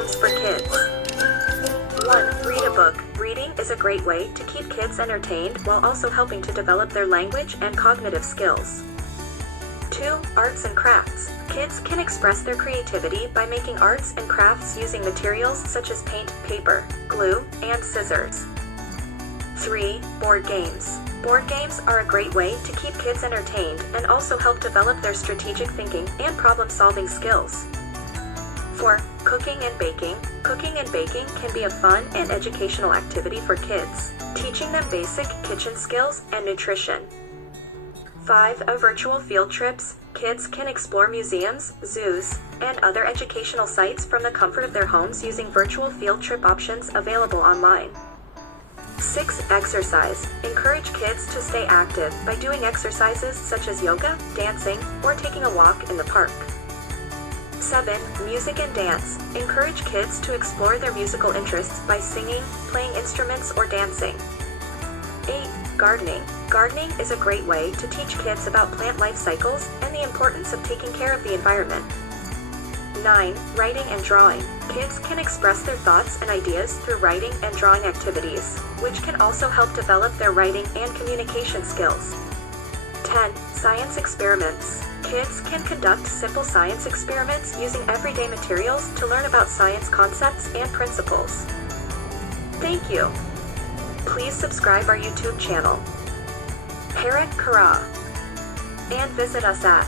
Poems for kids. 1. Read a book. Reading is a great way to keep kids entertained while also helping to develop their language and cognitive skills. 2. Arts and crafts. Kids can express their creativity by making arts and crafts using materials such as paint, paper, glue, and scissors. 3. Board games. Board games are a great way to keep kids entertained and also help develop their strategic thinking and problem-solving skills. 4. Cooking and baking. Cooking and baking can be a fun and educational activity for kids, teaching them basic kitchen skills and nutrition. 5. Virtual field trips. Kids can explore museums, zoos, and other educational sites from the comfort of their homes using virtual field trip options available online. 6. Exercise. Encourage kids to stay active by doing exercises such as yoga, dancing, or taking a walk in the park. 7. Music and dance. Encourage kids to explore their musical interests by singing, playing instruments, or dancing. 8. Gardening. Gardening is a great way to teach kids about plant life cycles and the importance of taking care of the environment. 9. Writing and drawing. Kids can express their thoughts and ideas through writing and drawing activities, which can also help develop their writing and communication skills. 10. Science experiments. Kids can conduct simple science experiments using everyday materials to learn about science concepts and principles. Thank you. Please subscribe our YouTube channel, Parrot Kara, and visit us at